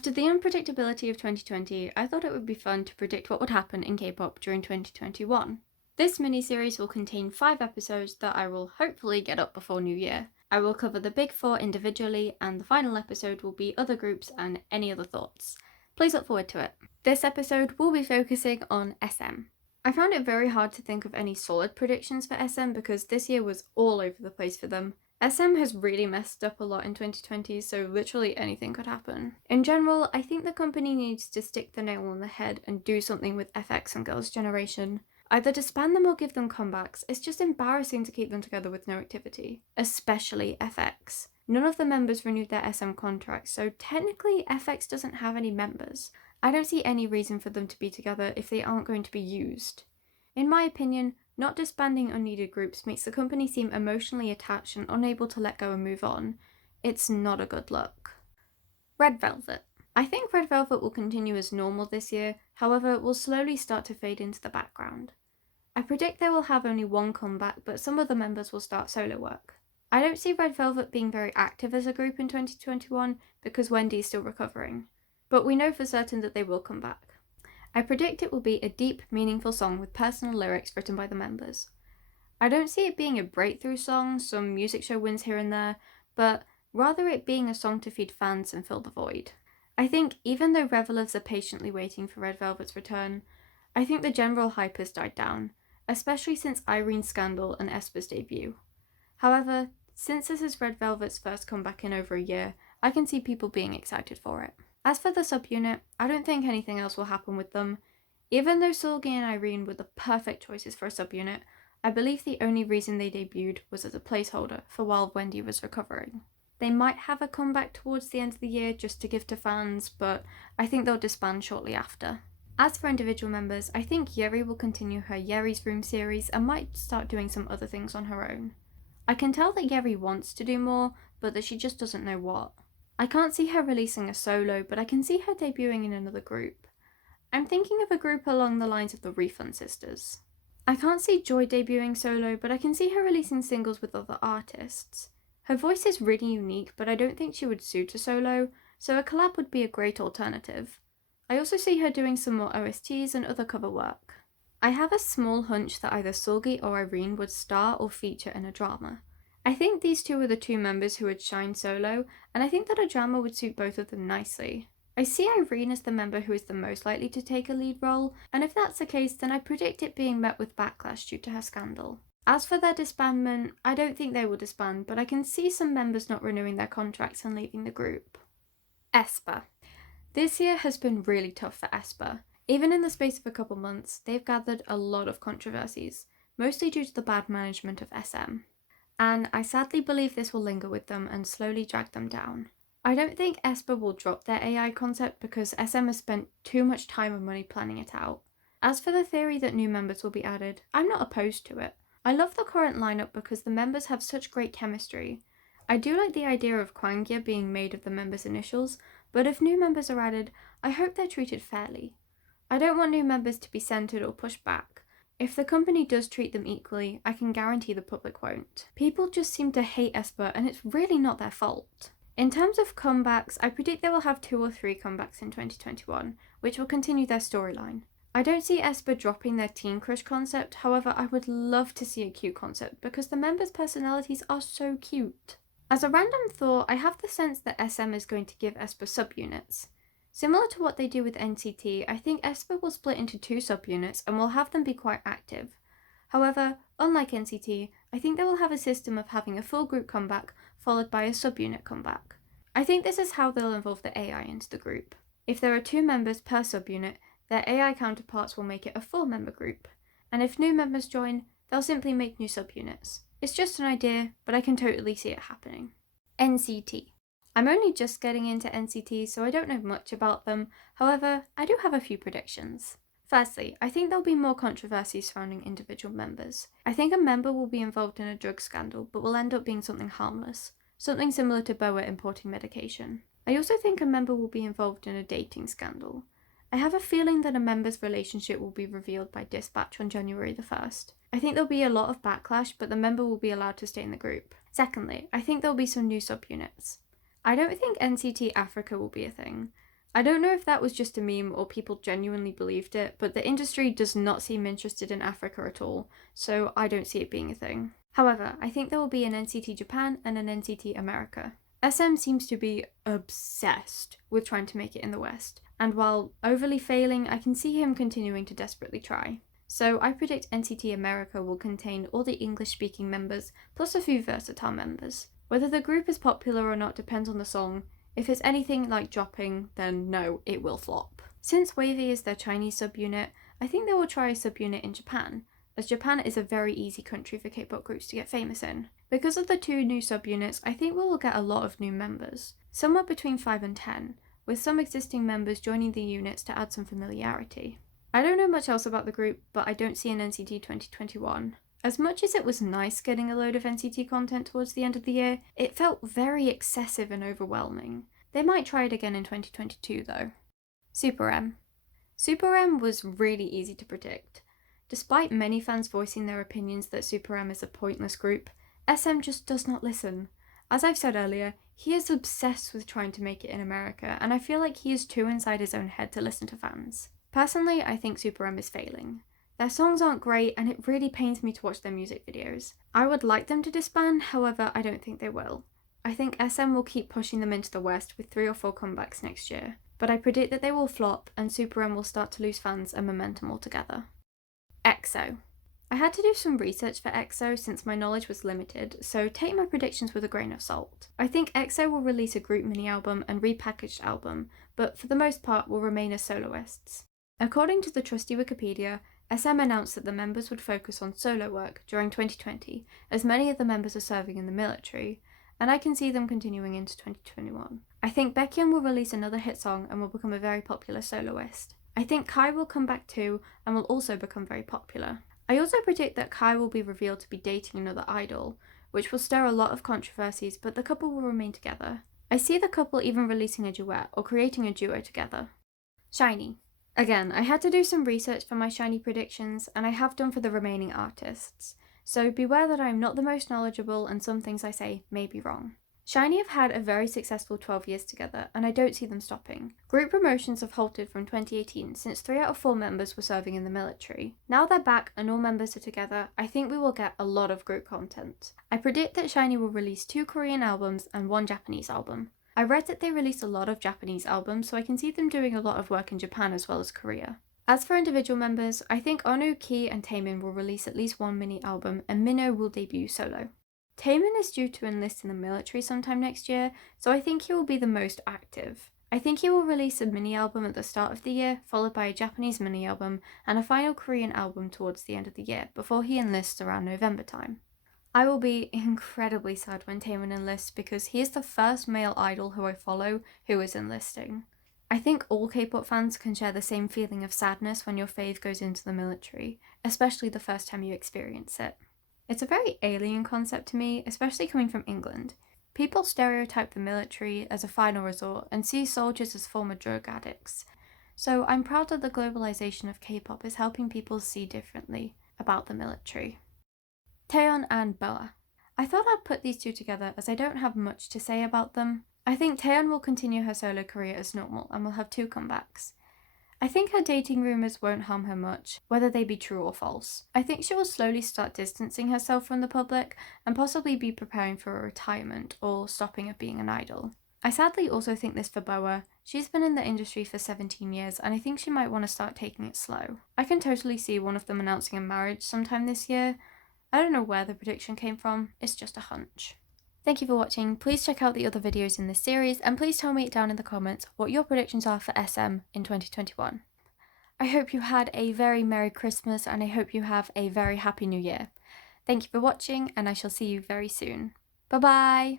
After the unpredictability of 2020, I thought it would be fun to predict what would happen in K-pop during 2021. This mini-series will contain 5 episodes that I will hopefully get up before New Year. I will cover the big 4 individually, and the final episode will be other groups and any other thoughts. Please look forward to it. This episode will be focusing on SM. I found it very hard to think of any solid predictions for SM because this year was all over the place for them. SM has really messed up a lot in 2020, so literally anything could happen. In general, I think the company needs to stick the nail on the head and do something with FX and Girls' Generation. Either disband them or give them comebacks. It's just embarrassing to keep them together with no activity. Especially FX. None of the members renewed their SM contracts, so technically FX doesn't have any members. I don't see any reason for them to be together if they aren't going to be used. In my opinion, not disbanding unneeded groups makes the company seem emotionally attached and unable to let go and move on. It's not a good look. Red Velvet. I think Red Velvet will continue as normal this year, however will slowly start to fade into the background. I predict they will have only one comeback, but some of the members will start solo work. I don't see Red Velvet being very active as a group in 2021 because Wendy's still recovering, but we know for certain that they will come back. I predict it will be a deep, meaningful song with personal lyrics written by the members. I don't see it being a breakthrough song, some music show wins here and there, but rather it being a song to feed fans and fill the void. I think even though revelers are patiently waiting for Red Velvet's return, I think the general hype has died down, especially since Irene's scandal and Aespa's debut. However, since this is Red Velvet's first comeback in over a year, I can see people being excited for it. As for the subunit, I don't think anything else will happen with them. Even though Seulgi and Irene were the perfect choices for a subunit, I believe the only reason they debuted was as a placeholder for while Wendy was recovering. They might have a comeback towards the end of the year just to give to fans, but I think they'll disband shortly after. As for individual members, I think Yeri will continue her Yeri's Room series and might start doing some other things on her own. I can tell that Yeri wants to do more, but that she just doesn't know what. I can't see her releasing a solo, but I can see her debuting in another group. I'm thinking of a group along the lines of the Refund Sisters. I can't see Joy debuting solo, but I can see her releasing singles with other artists. Her voice is really unique, but I don't think she would suit a solo, so a collab would be a great alternative. I also see her doing some more OSTs and other cover work. I have a small hunch that either Seulgi or Irene would star or feature in a drama. I think these two are the two members who would shine solo, and I think that a drama would suit both of them nicely. I see Irene as the member who is the most likely to take a lead role, and if that's the case, then I predict it being met with backlash due to her scandal. As for their disbandment, I don't think they will disband, but I can see some members not renewing their contracts and leaving the group. Aespa. This year has been really tough for Aespa. Even in the space of a couple months, they've gathered a lot of controversies, mostly due to the bad management of SM. And I sadly believe this will linger with them and slowly drag them down. I don't think Aespa will drop their AI concept because SM has spent too much time and money planning it out. As for the theory that new members will be added, I'm not opposed to it. I love the current lineup because the members have such great chemistry. I do like the idea of Kwangya being made of the members' initials, but if new members are added, I hope they're treated fairly. I don't want new members to be centered or pushed back. If the company does treat them equally, I can guarantee the public won't. People just seem to hate Aespa and it's really not their fault. In terms of comebacks, I predict they will have 2 or 3 comebacks in 2021, which will continue their storyline. I don't see Aespa dropping their teen crush concept, however I would love to see a cute concept because the members' personalities are so cute. As a random thought, I have the sense that SM is going to give Aespa subunits. Similar to what they do with NCT, I think Aespa will split into 2 subunits and will have them be quite active. However, unlike NCT, I think they will have a system of having a full group comeback followed by a subunit comeback. I think this is how they'll involve the AI into the group. If there are 2 members per subunit, their AI counterparts will make it a 4-member group, and if new members join, they'll simply make new subunits. It's just an idea, but I can totally see it happening. NCT. I'm only just getting into NCT, so I don't know much about them. However, I do have a few predictions. Firstly, I think there'll be more controversy surrounding individual members. I think a member will be involved in a drug scandal, but will end up being something harmless. Something similar to BoA importing medication. I also think a member will be involved in a dating scandal. I have a feeling that a member's relationship will be revealed by Dispatch on January the 1st. I think there'll be a lot of backlash, but the member will be allowed to stay in the group. Secondly, I think there'll be some new subunits. I don't think NCT Africa will be a thing. I don't know if that was just a meme or people genuinely believed it, but the industry does not seem interested in Africa at all, so I don't see it being a thing. However, I think there will be an NCT Japan and an NCT America. SM seems to be obsessed with trying to make it in the West, and while overly failing, I can see him continuing to desperately try. So I predict NCT America will contain all the English-speaking members, plus a few versatile members. Whether the group is popular or not depends on the song. If it's anything like Dropping, then no, it will flop. Since Wavy is their Chinese subunit, I think they will try a subunit in Japan, as Japan is a very easy country for K-pop groups to get famous in. Because of the 2 new subunits, I think we will get a lot of new members, somewhere between 5 and 10, with some existing members joining the units to add some familiarity. I don't know much else about the group, but I don't see an NCT 2021. As much as it was nice getting a load of NCT content towards the end of the year, it felt very excessive and overwhelming. They might try it again in 2022 though. SuperM. SuperM was really easy to predict. Despite many fans voicing their opinions that SuperM is a pointless group, SM just does not listen. As I've said earlier, he is obsessed with trying to make it in America, and I feel like he is too inside his own head to listen to fans. Personally, I think SuperM is failing. Their songs aren't great, and it really pains me to watch their music videos. I would like them to disband, however, I don't think they will. I think SM will keep pushing them into the West with 3 or 4 comebacks next year, but I predict that they will flop and SuperM will start to lose fans and momentum altogether. EXO. I had to do some research for EXO since my knowledge was limited, so take my predictions with a grain of salt. I think EXO will release a group mini-album and repackaged album, but for the most part will remain as soloists. According to the trusty Wikipedia, SM announced that the members would focus on solo work during 2020, as many of the members are serving in the military, and I can see them continuing into 2021. I think Baekhyun will release another hit song and will become a very popular soloist. I think Kai will come back too and will also become very popular. I also predict that Kai will be revealed to be dating another idol, which will stir a lot of controversies, but the couple will remain together. I see the couple even releasing a duet or creating a duo together. Shinee. Again, I had to do some research for my Shinee predictions, and I have done for the remaining artists, so beware that I am not the most knowledgeable and some things I say may be wrong. Shinee have had a very successful 12 years together, and I don't see them stopping. Group promotions have halted from 2018 since 3 out of 4 members were serving in the military. Now they're back and all members are together, I think we will get a lot of group content. I predict that Shinee will release 2 Korean albums and 1 Japanese album. I read that they released a lot of Japanese albums, so I can see them doing a lot of work in Japan as well as Korea. As for individual members, I think Onu, Key and Taemin will release at least 1 mini album, and Minho will debut solo. Taemin is due to enlist in the military sometime next year, so I think he will be the most active. I think he will release a mini album at the start of the year, followed by a Japanese mini album, and a final Korean album towards the end of the year, before he enlists around November time. I will be incredibly sad when Taemin enlists because he is the first male idol who I follow who is enlisting. I think all K-pop fans can share the same feeling of sadness when your fave goes into the military, especially the first time you experience it. It's a very alien concept to me, especially coming from England. People stereotype the military as a final resort and see soldiers as former drug addicts. So I'm proud that the globalization of K-pop is helping people see differently about the military. Taeyeon and BoA. I thought I'd put these 2 together as I don't have much to say about them. I think Taeyeon will continue her solo career as normal and will have 2 comebacks. I think her dating rumours won't harm her much, whether they be true or false. I think she will slowly start distancing herself from the public and possibly be preparing for a retirement or stopping of being an idol. I sadly also think this for BoA. She's been in the industry for 17 years and I think she might want to start taking it slow. I can totally see one of them announcing a marriage sometime this year. I don't know where the prediction came from, it's just a hunch. Thank you for watching, please check out the other videos in this series and please tell me down in the comments what your predictions are for SM in 2021. I hope you had a very Merry Christmas and I hope you have a very Happy New Year. Thank you for watching and I shall see you very soon. Bye bye!